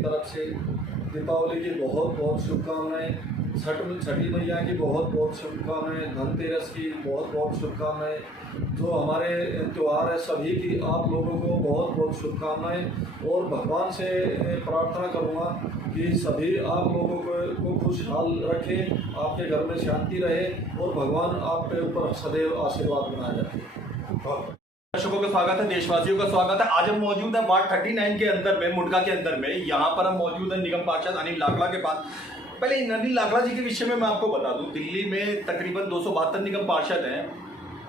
की तरफ से दीपावली की बहुत बहुत शुभकामनाएं, छठी मैया की बहुत बहुत शुभकामनाएं, धनतेरस की बहुत बहुत शुभकामनाएं। जो हमारे त्यौहार है सभी की आप लोगों को बहुत बहुत शुभकामनाएं। और भगवान से प्रार्थना करूंगा कि सभी आप लोगों को खुशहाल रखें, आपके घर में शांति रहे और भगवान आपके ऊपर सदैव आशीर्वाद बनाए रखे। दर्शकों का स्वागत है, देशवासियों का स्वागत है। आज हम मौजूद है वार्ड 39 के अंदर में, मुंडका के अंदर में। यहाँ पर हम मौजूद है निगम पार्षद अनिल लाखड़ा के पास। पहले अनिल लाखड़ा जी के विषय में मैं आपको बता दूं, दिल्ली में तकरीबन 272 निगम पार्षद हैं।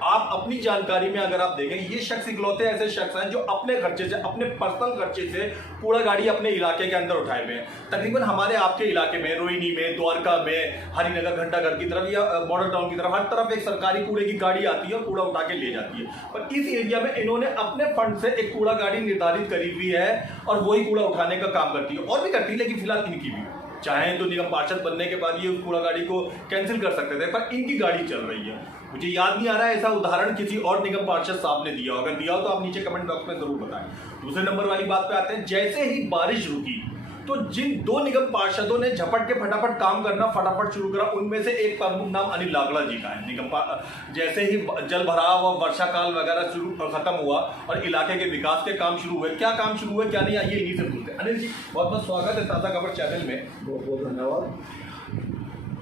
आप अपनी जानकारी में अगर आप देखें, ये शख्स इकलौते ऐसे शख्स हैं जो अपने खर्चे से, अपने पर्सनल खर्चे से कूड़ा गाड़ी अपने इलाके के अंदर उठाए हुए हैं। तकरीबन हमारे आपके इलाके में, रोहिणी में, द्वारका में, हरिनगर घंटाघर की तरफ या मॉडल टाउन की तरफ, हर तरफ एक सरकारी कूड़े की गाड़ी आती है और कूड़ा उठा के ले जाती है। पर इस एरिया में इन्होंने अपने फंड से एक कूड़ा गाड़ी निर्धारित करी हुई है और वही कूड़ा उठाने का काम करती है। और भी करती है, लेकिन फिलहाल इनकी भी चाहे तो निगम पार्षद बनने के बाद ये उस कूड़ा गाड़ी को कैंसिल कर सकते थे, पर इनकी गाड़ी चल रही है। मुझे याद नहीं आ रहा है ऐसा उदाहरण किसी और निगम पार्षद साहब ने दिया हो। अगर दिया हो तो आप नीचे कमेंट बॉक्स में जरूर बताएं। दूसरे नंबर वाली बात पे आते हैं। जैसे ही बारिश रुकी तो जिन दो निगम पार्षदों ने झपट के फटाफट काम करना फटाफट शुरू करा, उनमें से एक प्रमुख नाम अनिल लाखड़ा जी का है। जैसे ही जल भराव और वर्षा काल वगैरह शुरू खत्म हुआ और इलाके के विकास के काम शुरू हुए, क्या काम शुरू हुए क्या नहीं, आइए इन्हीं से पूछते हैं। अनिल जी, बहुत बहुत स्वागत है ताज़ा खबर चैनल में। बहुत बहुत धन्यवाद।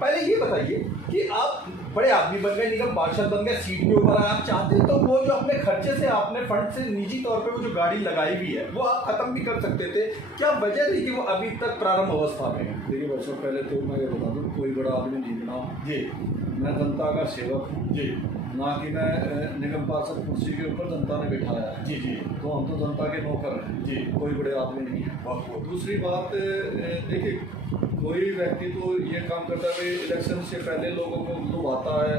पहले ये बताइए कि आप बड़े आदमी बन गए, निगम पार्षद बन गए, सीट के ऊपर आप चाहते तो वो जो अपने खर्चे से आपने फंड से निजी तौर पे वो जो गाड़ी लगाई हुई है वो आप खत्म भी कर सकते थे। क्या वजह थी कि वो अभी तक प्रारंभ अवस्था में है? देखिए वर्षों पहले तो मैं ये बता दूँ, कोई बड़ा आदमी नहीं बना जी, मैं जनता का सेवक हूँ जी, ना कि मैं निगम पार्षद कुर्सी के ऊपर जनता ने बिठाया है। जी, जी, तो हम तो जनता के नौकर हैं जी, कोई बड़े आदमी नहीं है। बहुत दूसरी बात, देखिए कोई व्यक्ति तो ये काम करता है कि इलेक्शन से पहले लोगों को लुभाता है,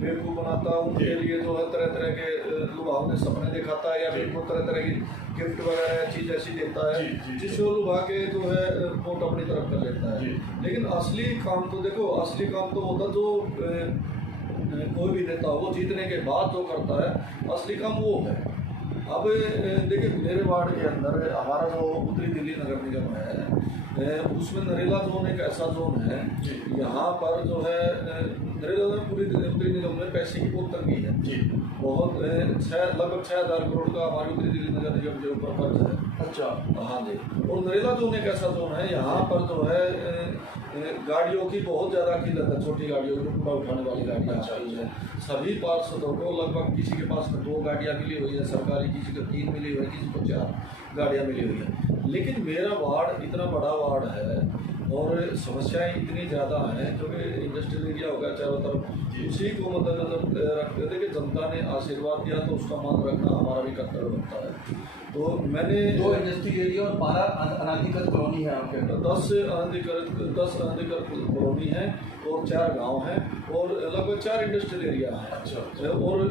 बेवकूफ़ बनाता है, उनके लिए जो है तरह तरह के लुभावने सपने दिखाता है या फिर को तरह तरह की गिफ्ट वगैरह चीज़ ऐसी देता है जिसको लुभा के जो है वोट अपनी तरफ कर लेता है। लेकिन असली काम तो देखो, असली काम तो होता जो कोई भी नेता वो जीतने के बाद जो करता है, असली काम वो है। अब देखिए मेरे वार्ड के अंदर हमारा जो उत्तरी दिल्ली नगर निगम है, उसमें नरेला जोन एक ऐसा जोन है, यहाँ पर जो है नरेला में पूरी उत्तरी निगम में पैसे की बहुत तंगी है जी। बहुत लगभग 6,000 करोड़ का हमारी उत्तरी दिल्ली नगर निगम के ऊपर कर्ज है। अच्छा, हाँ जी। और नरेला जोन एक ऐसा जोन है, यहाँ पर जो है गाड़ियों की बहुत ज़्यादा किल्लत है, छोटी गाड़ियों को कूड़ा उठाने वाली गाड़ियाँ आई है। सभी पार्षदों को लगभग किसी के पास में 2 गाड़ियाँ मिली हुई है सरकारी, किसी को 3 मिली हुई है, किसी को 4 गाड़ियाँ मिली हुई है। लेकिन मेरा वार्ड इतना बड़ा वार्ड है और समस्याएं इतनी ज़्यादा हैं, जो कि इंडस्ट्रियल एरिया होगा चारों तरफ, उसी को मद्देनजर रखते थे कि जनता ने आशीर्वाद दिया तो उसका मान रखना हमारा भी कर्तव्य बनता है। तो मैंने 2 इंडस्ट्रियल एरिया और 12 अनाधिकृत कॉलोनी है आपके अंदर। 10 अनाधिकृत कॉलोनी है और 4 गांव हैं और लगभग 4 इंडस्ट्रियल एरिया है। अच्छा। और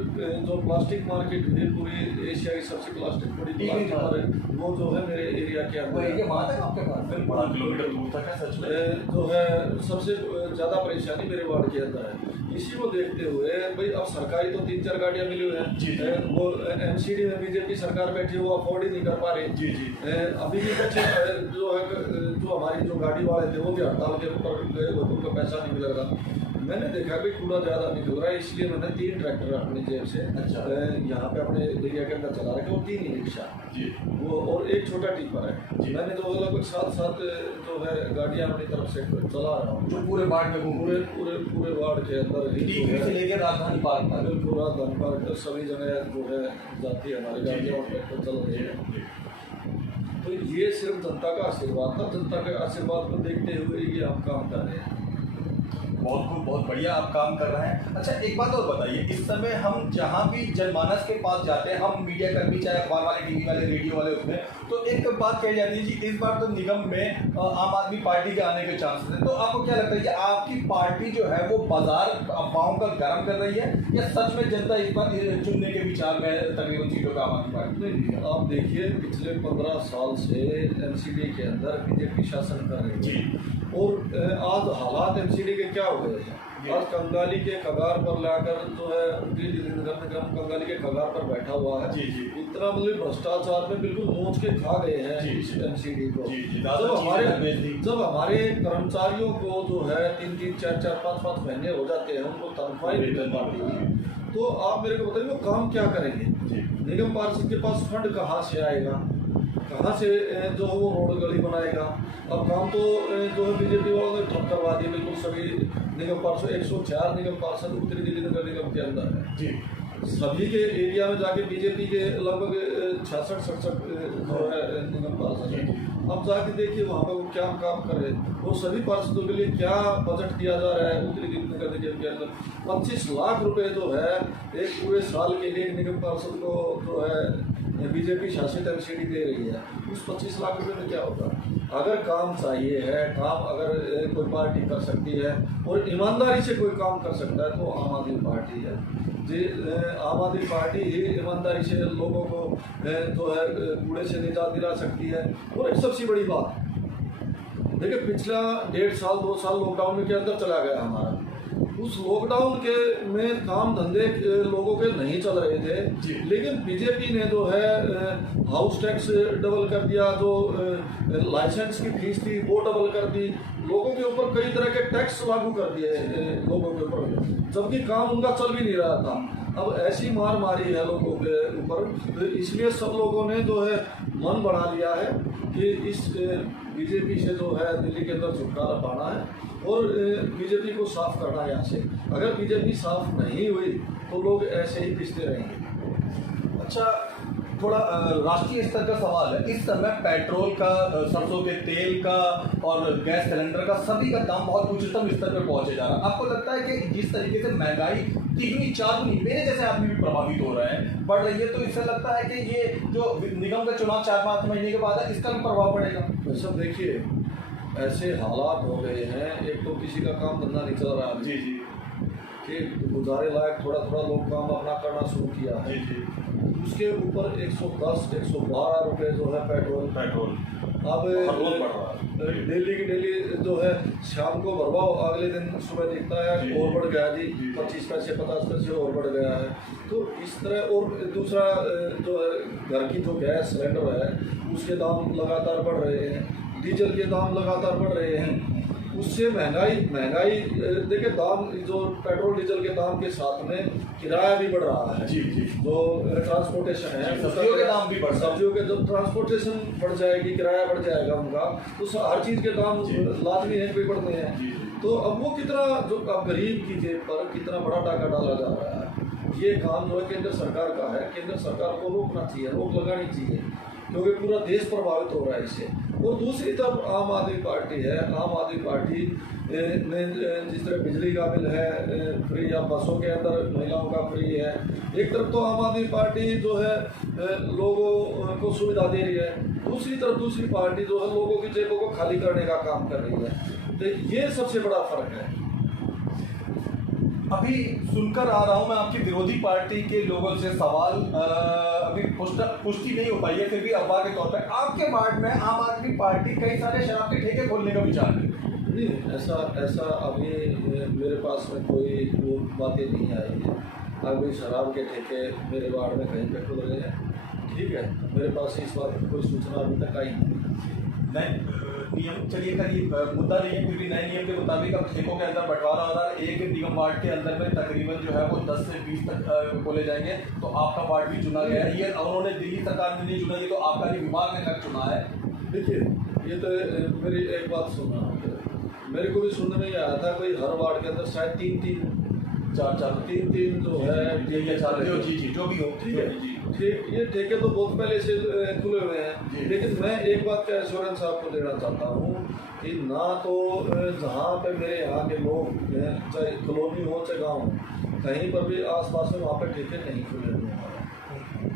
जो प्लास्टिक मार्केट है, पूरी एशिया की सबसे प्लास्टिक बड़ी मार्केट, वो जो है मेरे एरिया के अंदर वहाँ तक आपके पास 12 किलोमीटर दूर तक है। सच में जो है सबसे ज़्यादा परेशानी मेरे वार्ड के अंदर है। इसी को देखते हुए भाई अब सरकारी तो 3-4 गाड़ियाँ मिली हुई हैं, वो एमसीडी में बीजेपी सरकार बैठी है, वो अफोर्ड ही नहीं कर पा रही। जी जी। अभी भी कुछ जो है जो हमारी जो गाड़ी वाले थे वो भी हड़ताल के ऊपर गए, वो उनका पैसा नहीं मिल रहा। मैंने देखा कि कूड़ा ज़्यादा निकल रहा है, इसलिए मैंने 3 ट्रैक्टर अपनी जेब से यहाँ पे अपने एरिया के अंदर चला रखे और 3 ही रिक्शा जी, वो और एक छोटा टिपर है। मैंने जो लगभग 7 जो है गाड़ियाँ अपनी तरफ से चला रहा हूँ, जो पूरे वार्ड में पूरे वार्ड के अंदर से लेकर राजधानी पार्क तक, बिल्कुल राजधानी पार्क सभी जगह जो है जाती है हमारी गाड़ियाँ और ट्रैक्टर चल रही है। तो ये सिर्फ जनता का आशीर्वाद था, जनता के आशीर्वाद को देखते हुए ये हम काम कर रहे हैं। बहुत खूब, बहुत बढ़िया आप काम कर रहे हैं। अच्छा, एक बात और बताइए, इस समय हम जहाँ भी जनमानस के पास जाते हैं, हम मीडिया कर्मी चाहे अखबार वाले, टीवी वाले, रेडियो वाले, उसमें तो एक बात कही जाती है कि इस बार तो निगम में आम आदमी पार्टी के आने के चांसेस हैं। तो आपको क्या लगता है कि आपकी पार्टी जो है वो बाजार अफवाहों का गर्म कर रही है या सच में जनता इस बार चुनने के विचार में तकरीबन सीटों का आम आदमी पार्टी? नहीं, आप देखिए पिछले 15 साल से एमसीडी के अंदर बीजेपी शासन कर रही है और आज हालात एमसीडी के क्या हो गए हैं। आज कंगाली के कगार पर लाकर जो है नगर निगम कंगाली के कगार पर बैठा हुआ है। जी जी। इतना मतलब भ्रष्टाचार में बिल्कुल नोच के खा गए हैं एनसीडी को। जब हमारे कर्मचारियों को जो है 3-3, 4-4, 5-5 महीने हो जाते हैं, उनको तनख्वाह नहीं मिल पाती, तो आप मेरे को बताइए वो काम क्या करेंगे? निगम पार्षद के पास फंड कहाँ से आएगा? कहाँ से जो है वो रोड गली बनाएगा? अब काम तो जो है बीजेपी वालों ने ठप करवा दिए बिल्कुल सभी निगम पार्षद। 104 निगम पार्षद उत्तरी दिल्ली नगर निगम के अंदर है जी। सभी के एरिया में जाके बीजेपी के लगभग 66-67 जो है निगम पार्षद है। अब जाके देखिए वहाँ पर वो क्या काम कर रहे हैं, वो सभी पार्षदों के लिए क्या बजट दिया जा रहा है उत्तरी दिल्ली नगर निगम के अंदर। 25 लाख रुपए जो है एक पूरे साल के लिए निगम पार्षद को जो है बीजेपी शासित एनसीडी दे रही है। उस 25 लाख रुपए में क्या होगा? अगर काम चाहिए है, काम अगर कोई पार्टी कर सकती है और ईमानदारी से कोई काम कर सकता है तो आम आदमी पार्टी है जी। आम आदमी पार्टी ही ईमानदारी से लोगों को जो है कूड़े से निजात दिला सकती है। और एक सबसे बड़ी बात देखिए, पिछला 1.5 साल 2 साल लॉकडाउन के अंदर चला गया हमारा। उस लॉकडाउन के में काम धंधे लोगों के नहीं चल रहे थे, लेकिन बीजेपी ने जो है हाउस टैक्स डबल कर दिया, जो लाइसेंस की फीस थी वो डबल कर दी, लोगों के ऊपर कई तरह के टैक्स लागू कर दिए लोगों के ऊपर, जबकि काम उनका चल भी नहीं रहा था। अब ऐसी मार मारी है लोगों के ऊपर, इसलिए सब लोगों ने जो है मन बना लिया है कि इस बीजेपी से जो है दिल्ली के अंदर छुटकारा पाना है और बीजेपी को साफ करना है यहाँ से। अगर बीजेपी साफ नहीं हुई तो लोग ऐसे ही पिसते रहेंगे। अच्छा, थोड़ा राष्ट्रीय स्तर का सवाल है। इस समय पेट्रोल का, सरसों के तेल का और गैस सिलेंडर का सभी का दाम बहुत उच्चतम स्तर पर पहुंचे जा रहा है। आपको लगता है कि जिस तरीके से महंगाई 3-4 मेरे जैसे आदमी भी प्रभावित हो रहे हैं, बढ़ रही है, तो इससे लगता है कि ये जो निगम का चुनाव 4-5 महीने के बाद है, इसका भी प्रभाव पड़ेगा? सब देखिए, ऐसे हालात हो गए हैं, एक तो किसी का काम धंधा नहीं चल रहा है जी जी, कि गुजारे लायक थोड़ा लोग काम अपना करना शुरू किया है जी। उसके ऊपर 110-112 रुपए जो है पेट्रोल अब डेली की डेली जो है शाम को भरवाओ, अगले दिन सुबह दिखता है और बढ़ गया जी, 25 पैसे 50 पैसे और बढ़ गया है। तो इस तरह, और दूसरा जो है घर की जो गैस सिलेंडर है उसके दाम लगातार बढ़ रहे हैं, डीजल के दाम लगातार बढ़ रहे हैं। उससे महंगाई देखिए, दाम जो पेट्रोल डीजल के दाम के साथ में किराया भी बढ़ रहा है जी जी। जो ट्रांसपोर्टेशन है, सब्जियों के दाम भी बढ़, सब्जियों के जब ट्रांसपोर्टेशन बढ़ जाएगी, किराया बढ़ जाएगा उनका, तो हर चीज़ के दाम लाजमी है कोई बढ़ने हैं। तो अब वो कितना, जो अब गरीब की जेब पर कितना बड़ा टाका डाला जा रहा है, ये काम जो है केंद्र सरकार का है। केंद्र सरकार को रोकना चाहिए, रोक लगानी चाहिए, क्योंकि पूरा देश प्रभावित हो रहा है इससे। और दूसरी तरफ आम आदमी पार्टी है, आम आदमी पार्टी ने जिस तरह बिजली का बिल है फ्री, या बसों के अंदर महिलाओं का फ्री है, एक तरफ तो आम आदमी पार्टी जो है लोगों को सुविधा दे रही है, दूसरी तरफ दूसरी पार्टी जो है लोगों की जेबों को खाली करने का काम कर रही है। तो ये सबसे बड़ा फर्क है। अभी सुनकर आ रहा हूं मैं आपकी विरोधी पार्टी के लोगों से सवाल, अभी पुष्टि नहीं हो पाई है, फिर भी अफवाह के तौर पर आपके वार्ड में आम आदमी पार्टी कई सारे शराब के ठेके खोलने का विचार है? नहीं, ऐसा अभी मेरे पास में कोई वो बातें नहीं आई है। अभी शराब के ठेके मेरे वार्ड में कहीं पे खुल रहे हैं, ठीक है, मेरे पास इस बात की कोई सूचना अभी तक आई नहीं। नियम, चलिए करीब मुद्दा नहीं है, क्योंकि नए नियम के मुताबिक अब ठेकों के अंदर बंटवारा हो रहा है। एक निगम वार्ड के अंदर में तकरीबन जो है वो 10 से 20 तक खोले जाएंगे। तो आपका वार्ड भी चुना गया है, ये उन्होंने दिल्ली सरकार ने नहीं चुना, ये तो आपका ही विभाग ने तक चुना है। देखिए, ये तो मेरी एक बात सुना, मेरे को भी सुनने में आया था कोई हर वार्ड के अंदर शायद 3-3 जो है जी जो भी हो, ठीक है ठीक। ये ठेके तो बहुत पहले से खुले हुए हैं, लेकिन मैं एक बात का एश्योरेंस आपको देना चाहता हूँ कि ना तो जहाँ पे मेरे यहाँ के लोग, चाहे कॉलोनी हो चाहे गाँव हो, कहीं पर भी आसपास में वहाँ पे ठेके नहीं खुले हुए हैं।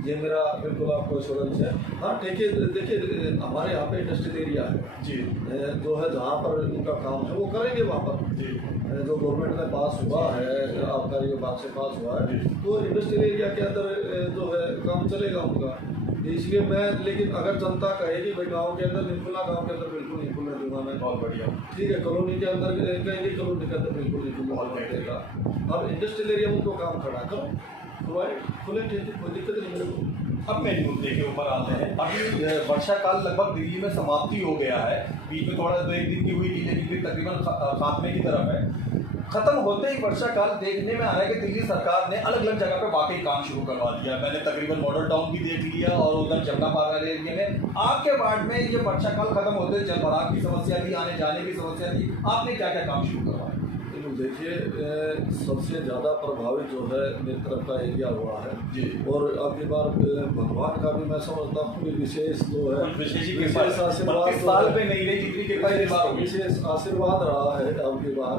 ये मेरा बिल्कुल आपको एश्योरेंस है। हाँ, ठेके देखिए हमारे यहाँ पे इंडस्ट्रियल एरिया है जी, जो है जहाँ पर उनका काम है वो करेंगे वहाँ पर जी, जो गवर्नमेंट में पास हुआ है, आबकारी विभाग से पास हुआ है, तो इंडस्ट्रियल एरिया के अंदर जो है काम चलेगा उनका। इसलिए मैं, लेकिन अगर जनता कहेगी भाई गांव के अंदर नहीं खुला, गांव के अंदर बिल्कुल नहीं खुलने दूंगा मैं। बहुत बढ़िया। ठीक है, कॉलोनी के अंदर कहेंगे, कॉलोनी के अंदर बिल्कुल नहीं खुलने देगा। अब इंडस्ट्रियल एरिया में उनको काम खड़ा करो, खुले, ठीक है, कोई दिक्कत नहीं मेरे को। अब मेन मुद्दे के ऊपर आते हैं। अभी वर्षा काल लगभग दिल्ली में समाप्ति हो गया है, बीच में थोड़ा 2-1 दिन की हुई थी, लेकिन फिर तकरीबन खात्मे की तरफ है। खत्म होते ही वर्षा काल देखने में आ रहा है कि दिल्ली सरकार ने अलग अलग जगह पे वाकई काम शुरू करवा दिया। मैंने तकरीबन मॉडल टाउन भी देख लिया और उधर जमुना पार एरिया में। आपके वार्ड में ये वर्षा काल खत्म होते जल भराव की समस्या थी, आने जाने की समस्या थी, आपने क्या क्या काम शुरू करवाया? देखिए, सबसे ज़्यादा प्रभावित जो है मेरी तरफ का एरिया हुआ है जी। और अगली बार भगवान का भी मैं समझता हूँ कि विशेष जो है विशेष आशीर्वाद में नहीं रही जितनी कृपा विशेष आशीर्वाद रहा है। अगली बार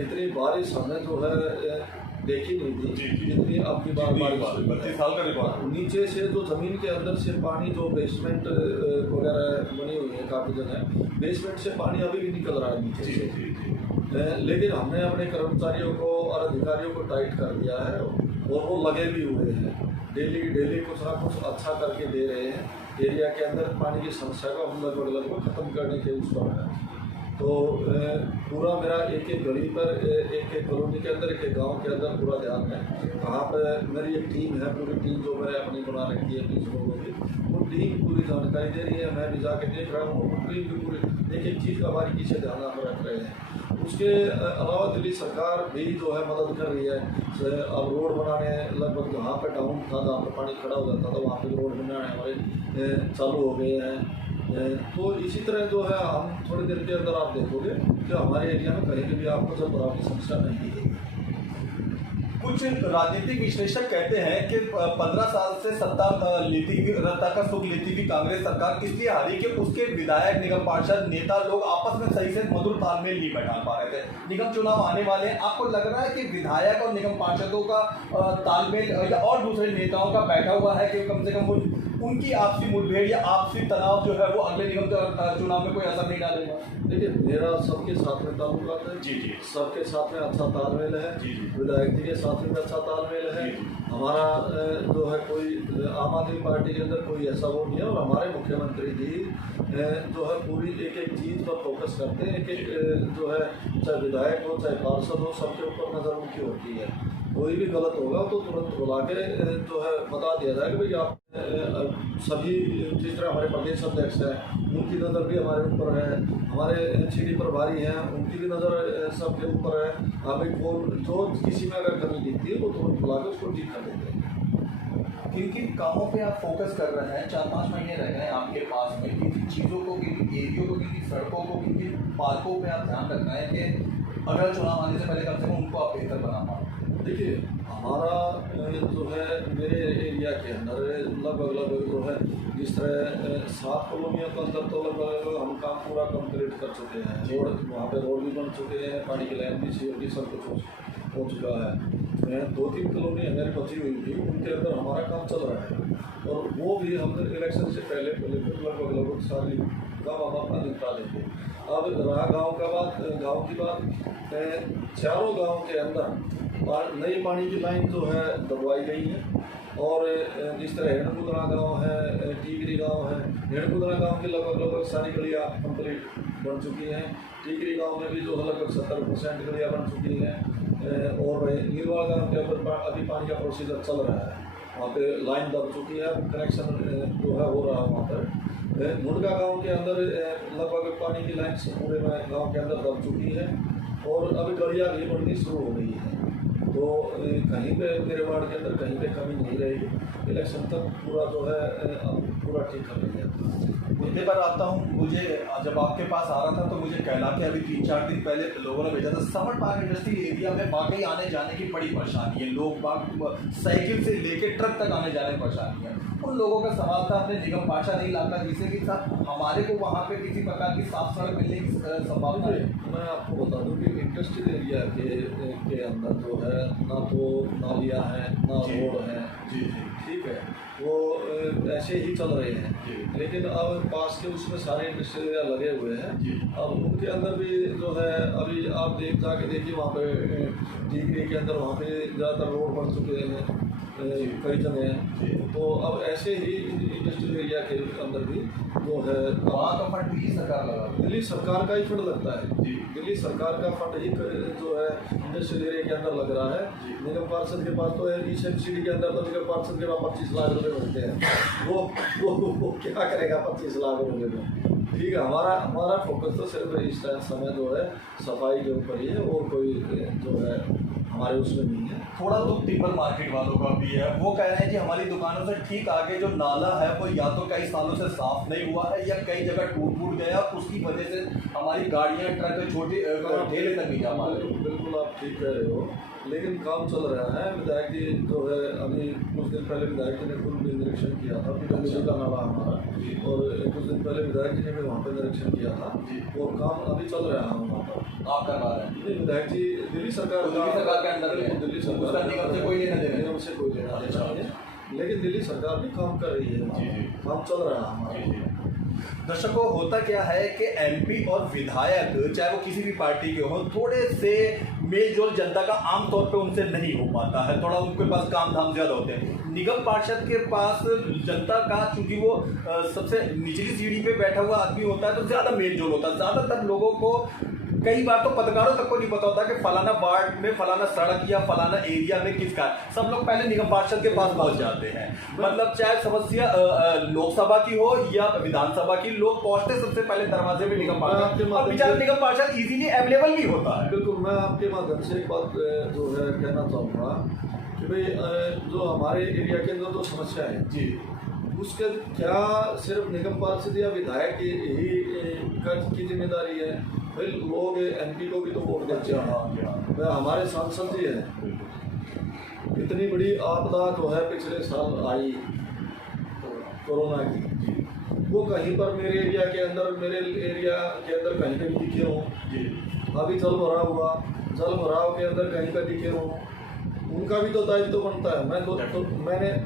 इतनी बारिश हमें जो है देखी नहीं थी जितनी अगली बार बारिश। 32 साल का रिकॉर्ड। नीचे से जो जमीन के अंदर से पानी, जो बेसमेंट वगैरह बनी हुई है काफ़ी जगह, बेसमेंट से पानी अभी भी निकल रहा है नीचे से। लेकिन हमने अपने कर्मचारियों को और अधिकारियों को टाइट कर दिया है और वो लगे भी हुए हैं, डेली कुछ ना कुछ अच्छा करके दे रहे हैं। एरिया के अंदर पानी की समस्या को हम लगभग खत्म करने के उस पर है। तो पूरा मेरा एक गली पर, एक कॉलोनी के अंदर, एक गांव के अंदर पूरा ध्यान है। वहाँ पर मेरी एक टीम है, पूरी टीम जो मैंने अपनी बना रखी है 20 लोगों की, वो टीम पूरी जानकारी दे रही है। मैं भी जाके देख रहा हूँ, वो टीम भी पूरी एक चीज़ का बारीकी से ध्यान रख रहे हैं। उसके अलावा दिल्ली सरकार भी जो है मदद कर रही है। अब रोड बनाने लगभग जहाँ पर डाउन था, जहाँ पर पानी खड़ा हो जाता था, वहाँ पर रोड बनाने हमारे चालू हो गए हैं। तो इसी तरह जो है हम थोड़ी देर के अंदर आप देखोगे कि हमारे एरिया में कहीं भी आपको जल भराव की समस्या नहीं है। कुछ राजनीतिक विश्लेषक कहते हैं कि 15 साल से सत्ता का सुख लेती हुई कांग्रेस सरकार इसलिए हारी कि उसके विधायक, निगम पार्षद, नेता लोग आपस में सही से मधुर तालमेल नहीं बैठा पा रहे थे। निगम चुनाव आने वाले हैं, आपको लग रहा है कि विधायक और निगम पार्षदों का तालमेल या और दूसरे नेताओं का बैठा हुआ है कि कम से कम उनकी आपसी मुठभेड़ या आपसी तनाव जो है वो अगले निगम चुनाव में कोई असर नहीं डालेगा? देखिए, मेरा सबके साथ में ताल्लुकात है जी, सबके साथ में अच्छा तालमेल है। विधायक जी के साथ में अच्छा तालमेल है। हमारा जो है कोई आम आदमी पार्टी के अंदर कोई ऐसा वो नहीं है। और हमारे मुख्यमंत्री जी जो है पूरी एक चीज़ पर फोकस करते हैं। एक जो है, चाहे विधायक हो चाहे पार्षद हो, सबके ऊपर नज़र उनकी होती है। कोई भी गलत होगा तो तुरंत बुला के जो है बता दिया जाए कि भाई आप सभी, जिस तरह हमारे प्रदेश अध्यक्ष हैं उनकी नज़र भी हमारे ऊपर है, हमारे सीडी प्रभारी हैं उनकी भी नज़र सबके ऊपर है। हमें वो जो किसी में अगर कमी दिखती है वो तुरंत बुला के उसको ठीक कर देते हैं। किन किन कामों पे आप फोकस कर रहे हैं? 4-5 महीने रह गए आपके पास में, किन किन चीज़ों को, किन किन एरियो को, किन किन सड़कों को, किन किन पार्कों पे आप ध्यान रखना है कि अगर चुनाव आने से पहले कम से कम उनको आप बेहतर बना पाओ? देखिए, हमारा जो है मेरे एरिया के अंदर लगभग जो है, जिस तरह 7 कॉलोनियों के अंदर तो लगभग हम काम पूरा कंप्लीट कर चुके हैं। रोड, वहाँ पे रोड भी बन चुके हैं, पानी की लाइन भी सीओडी सब कुछ हो चुका है। 2-3 कॉलोनी हमारी बची हुई थी, उनके अंदर हमारा काम चल रहा है और वो भी हमने इलेक्शन से पहले लगभग सारी काम हम अपना निपटा देंगे। अब रहा गाँव की बात, चारों गाँव के अंदर नई पानी की लाइन जो है दबवाई गई है। और जिस तरह हेड़कुदरा गांव है, टीकरी गांव है, हेड़कुदरा गांव की लगभग सारी गलियाँ कंप्लीट बन चुकी हैं। टीकरी गांव में भी जो है लगभग 70% गलियाँ बन चुकी हैं। और नीरवाड़ गांव के अंदर अभी पानी का प्रोसीजर चल रहा है, वहाँ पे लाइन दब चुकी है, कनेक्शन जो है हो रहा है वहाँ पर। मुंडका गाँव के अंदर लगभग पानी की लाइन पूरे गाँव के अंदर दब चुकी है और अभी गलियाँ भी बननी शुरू हो गई है। तो कहीं पे मेरे वार्ड के अंदर कहीं पे कमी नहीं रहेगी। इलेक्शन तक पूरा जो है पूरा ठीक कर लिया। मुद्दे पर आता हूँ। मुझे जब आपके पास आ रहा था तो मुझे कहला के अभी 3-4 दिन पहले लोगों ने भेजा था, समर पार्क इंडस्ट्रियल एरिया में वाकई आने जाने की बड़ी परेशानी है। लोग साइकिल से लेके ट्रक तक आने जाने की परेशानी है। उन लोगों का सवाल था, अपने निगम पार्षद नहीं लाता जिससे कि हमारे को वहाँ पे किसी प्रकार की साफ सड़क मिलने की संभावना है। मैं आपको बता दूं कि इंडस्ट्रियल एरिया के अंदर जो है ना तो नालियाँ हैं ना रोड है। जी, ठीक है। वो ऐसे ही चल रहे हैं। लेकिन अब पास के उसमें सारे इंडस्ट्रियल एरिया लगे हुए हैं। अब उनके अंदर भी जो है अभी आप जाके देखिए वहाँ पे टीकरी के अंदर वहाँ पे ज़्यादातर रोड बन चुके हैं कई जगह। तो अब ऐसे ही इंडस्ट्रियल एरिया के अंदर भी जो है वहाँ का फंड दिल्ली सरकार लगा, दिल्ली सरकार का ही फंड लगता है। दिल्ली सरकार का फंड ही जो है इंडस्ट्रियल एरिया के अंदर लग रहा है। निगम पार्षद के पास तो है, सब्सिडी के अंदर तो निगम पार्षद के पास 25 लाख रुपए बनते हैं। वो क्या करेगा 25 लाख रुपए में? ठीक है, हमारा फोकस तो सिर्फ इस समय जो है सफाई के ऊपर ही है, और कोई जो है हमारे उसमें नहीं है। थोड़ा दुख टिम्बर मार्केट वालों का भी है। वो कह रहे हैं कि हमारी दुकानों से ठीक आगे जो नाला है वो या तो कई सालों से साफ नहीं हुआ है या कई जगह टूट गया, उसकी वजह से हमारी गाड़ियां ट्रक छोटे ठेले तक नहीं जा पा रहे। बिल्कुल आप ठीक कह रहे हो, लेकिन काम चल रहा है। विधायक जी जो है अभी कुछ दिन पहले विधायक जी ने खुद भी निरीक्षण किया था पीडब्ल्यूडी का नाला हमारा, और कुछ दिन पहले विधायक जी ने भी वहाँ पर निरीक्षण किया था, और काम अभी चल रहा है वहाँ पर। आप करवा रहे हैं? विधायक जी दिल्ली सरकार के अंदर दिल्ली सरकार निगम से कोई लेना देना, निगम से कोई लेना देना नहीं है, लेकिन दिल्ली सरकार भी काम कर रही है, काम चल रहा है हमारा। दर्शकों, होता क्या है कि एमपी और विधायक चाहे वो किसी भी पार्टी के हो, थोड़े से मेल जोल जनता का आमतौर पे उनसे नहीं हो पाता है। थोड़ा उनके पास काम धाम ज्यादा होते हैं। निगम पार्षद के पास जनता का, चूंकि वो सबसे निचली सीढ़ी पे बैठा हुआ आदमी होता है, तो ज्यादा मेल जोल होता है। ज्यादातर लोगों को, कई बार तो पत्रकारों तक को नहीं पता होता कि फलाना वार्ड में फलाना सड़क या फलाना एरिया में किसका है। सब लोग पहले निगम पार्षद के पास पहुंच जाते हैं। मतलब चाहे समस्या लोकसभा की हो या विधानसभा की, लोग पहुंचते सबसे पहले दरवाजे में निगम पार्षद, और बेचारा निगम पार्षद इजीली अवेलेबल भी होता है। बिल्कुल, मैं आपके माध्यम से एक बात जो है कहना चाहूँगा कि भाई जो हमारे एरिया के अंदर जो समस्या है जी, उसके क्या सिर्फ निगम पार्षद या विधायक की जिम्मेदारी है? भाई लोग एमपी को भी तो वोट देते हैं। वह हमारे सांसद जी हैं। इतनी बड़ी आपदा जो है पिछले साल आई कोरोना की, वो कहीं पर मेरे एरिया के अंदर कहीं पे भी दिखे हों। अभी जल भराव के अंदर कहीं पर दिखे हों, उनका भी तो दायित्व तो बनता है।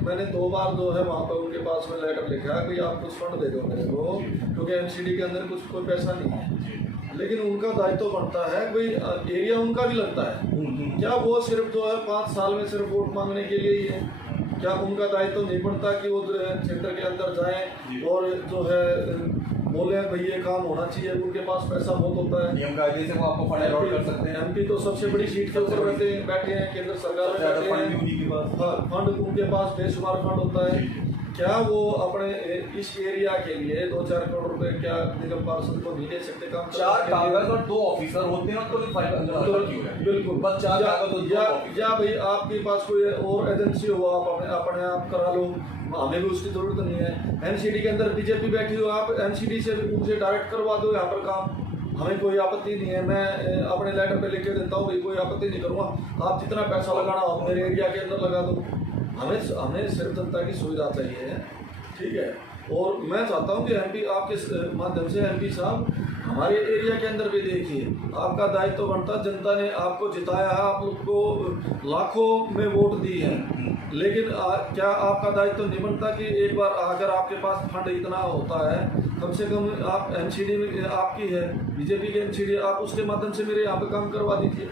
मैंने 2 बार जो है वहाँ पर उनके पास में लेटर लिखा है कि आप कुछ फंड दे दो मेरे को, क्योंकि एमसीडी के अंदर कोई पैसा नहीं है। लेकिन उनका दायित्व बनता है, कोई एरिया उनका भी लगता है। क्या वो सिर्फ जो है 5 साल में सिर्फ वोट मांगने के लिए ही है? क्या उनका दायित्व नहीं बनता कि वो क्षेत्र के अंदर जाएं और जो है बोले भाई ये काम होना चाहिए? उनके पास पैसा बहुत होता है, नियम कायदे से वो आपको फंड अलॉट कर सकते हैं। एमपी तो सबसे बड़ी सीट के ऊपर बैठे हैं, केंद्र सरकार में बैठे हैं, फंड उनके पास बेशुमार फंड होता है। क्या वो अपने इस एरिया के लिए 2-4 करोड़ रुपए क्या निगम पार्षद को नहीं दे सकते? काम 4 कागज और 2 ऑफिसर होते हैं, तो बिल्कुल बस 4 कागज। या भाई आपके पास कोई और एजेंसी हो, आप अपने आप करा लो, हमें भी उसकी जरूरत नहीं है। एमसीडी के अंदर बीजेपी बैठी हो, आप एमसीडी से भी उनसे डायरेक्ट करवा दो यहाँ पर काम, हमें कोई आपत्ति नहीं है। मैं अपने लेटर पे लिख के देता हूँ भाई कोई आपत्ति नहीं करूँगा, आप जितना पैसा लगाना हो मेरे एरिया के अंदर लगा दो। हमें सिर्फ जनता की सुविधा चाहिए, ठीक है। और मैं चाहता हूं कि एमपी आपके माध्यम से एमपी साहब हमारे एरिया के अंदर भी देखिए, आपका दायित्व बनता, जनता ने आपको जिताया है, आप लोग को लाखों में वोट दी है, लेकिन क्या आपका दायित्व नहीं बनता कि एक बार अगर आपके पास फंड इतना होता है, कम से कम आप एमसीडी में आपकी है, बीजेपी की एमसीडी, आप उसके माध्यम से मेरे यहाँ पे काम करवा दीजिए।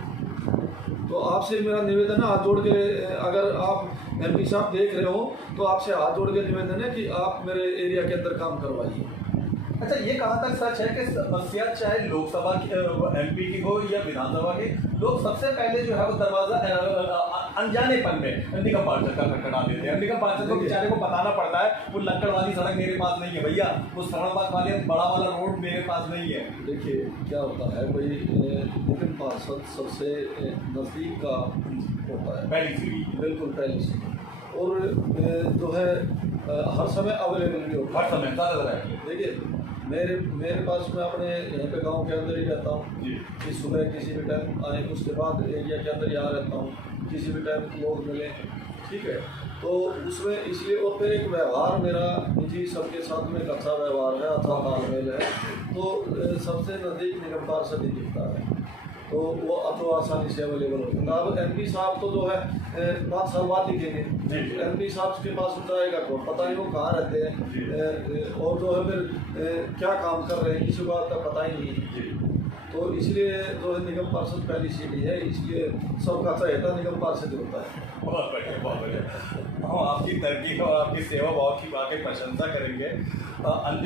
तो आपसे मेरा निवेदन है, हाथ जोड़ के, अगर आप एमपी साहब देख रहे हो तो आपसे हाथ जोड़ के निवेदन है कि आप मेरे एरिया के अंदर काम करवाइए। अच्छा, ये कहाँ तक सच है कि समस्या चाहे लोकसभा की एमपी की हो या विधानसभा की, लोग सबसे पहले जो है वो दरवाजा अनजानेपन में निगम पार्षद का खटखटा देते हैं। निगम पार्षद को बेचारे को बताना पड़ता है वो लक्कड़ वाली सड़क मेरे पास नहीं है भैया, वो सड़क वाले बड़ा वाला रोड मेरे पास नहीं है। देखिए क्या होता है भाई, निगम पार्षद सबसे नज़दीक का होता है, पहली सीढ़ी, बिल्कुल पहली सीढ़ी, और जो है हर समय अवेलेबल भी होता है, हर समय ज़्यादा है। देखिए मेरे पास, मैं अपने यहाँ पे गांव के अंदर ही रहता हूँ कि सुबह किसी भी टाइम आए, उसके बाद एरिया के अंदर यहाँ रहता हूँ, किसी भी टाइम लोग मिले, ठीक है। तो उसमें इसलिए, और फिर एक व्यवहार मेरा निजी सबके साथ में एक अच्छा व्यवहार है, अच्छा तालमेल है, तो सबसे नज़दीक निगम पार्षद ही दिखता है। तो वो अब तो आसानी से अवेलेबल हो जाता है। अब MP साहब तो जो है 5 साल बाद दिखेंगे, MP साहब के पास जाएगा तो पता नहीं वो कहाँ रहते हैं और जो है फिर क्या काम कर रहे हैं किसी को आज तक पता ही नहीं है। तो इसलिए जो है निगम पार्षद पहली सीढ़ी है, इसलिए सबका चहेता निगम पार्षद होता है। बहुत बढ़िया, बहुत बढ़िया। हम आपकी तरक्की और आपकी सेवा भाव की वाकई प्रशंसा करेंगे।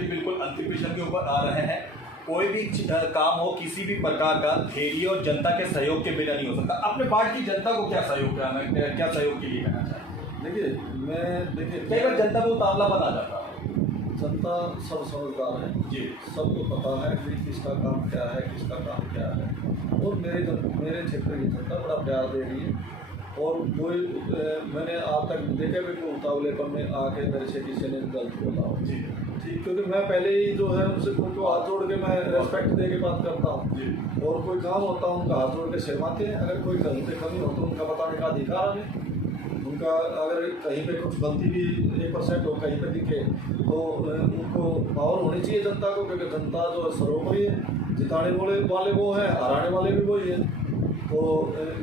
बिल्कुल अंतिम विषय के ऊपर आ रहे हैं। कोई भी काम हो किसी भी प्रकार का धैर्य और जनता के सहयोग के बिना नहीं हो सकता। अपने वार्ड की जनता को क्या सहयोग कराना, क्या सहयोग के लिए करना चाहिए? देखिए कई बार जनता को उतावला बना जाता है। जनता सब समझदार है जी, सबको पता है कि किसका काम क्या है, किसका काम क्या है। और मेरे क्षेत्र की जनता बड़ा प्यार दे रही है। और कोई मैंने आज तक देखे भी कोई उतावलेपन में आके मेरे से किसी ने गलत बोला हो जी, ठीक, क्योंकि मैं पहले ही जो है उनको हाथ जोड़ के मैं रेस्पेक्ट दे के बात करता हूँ। और कोई काम होता है उनका हाथ जोड़ के शर्माते हैं। अगर कोई गलती कमी हो तो उनका बताने का अधिकार हमें, उनका अगर कहीं पे कुछ गलती भी 1% हो कहीं पे दिखे तो उनको पावर होनी चाहिए जनता को, क्योंकि जनता जो है सर्वोपरि है। जिताने वाले वो हैं, हराने वाले भी वही हैं। तो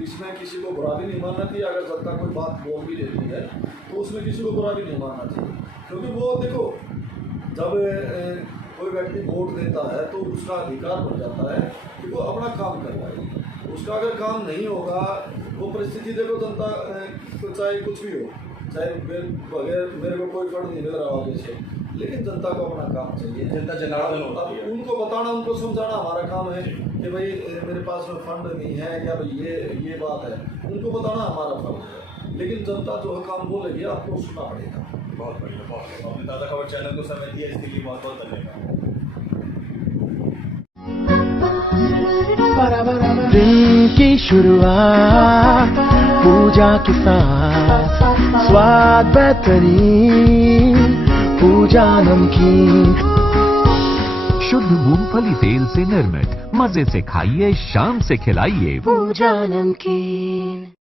इसमें किसी को बुरा भी नहीं मानना चाहिए। अगर जनता कोई बात बोल भी देती है तो उसमें किसी को बुरा भी नहीं मानना चाहिए, क्योंकि वो देखो जब कोई व्यक्ति वोट देता है तो उसका अधिकार बन जाता है कि वो अपना काम करवाए। उसका अगर काम नहीं होगा, वो परिस्थिति देखो जनता तो चाहे कुछ भी हो, चाहे बगैर मेरे को कोई फंड नहीं मिल रहा हो जैसे, लेकिन जनता को अपना काम चाहिए। जनता जनार्दन होती है। अब उनको बताना, उनको समझाना हमारा काम है कि भाई मेरे पास में फंड नहीं है या भाई ये बात है, उनको बताना हमारा फर्ज है। लेकिन जनता जो है काम बोलेगी आपको सुनना पड़ेगा। बहुत बढ़िया, बहुत बढ़िया। आपने ताज़ा खबर चैनल को समय दिया, इसके लिए बहुत बहुत धन्यवाद। दिन की शुरुआत पूजा के साथ, स्वाद बेहतरीन पूजा नमकीन, शुद्ध मूंगफली तेल से निर्मित, मजे से खाइए, शाम से खिलाइए पूजा नमकीन।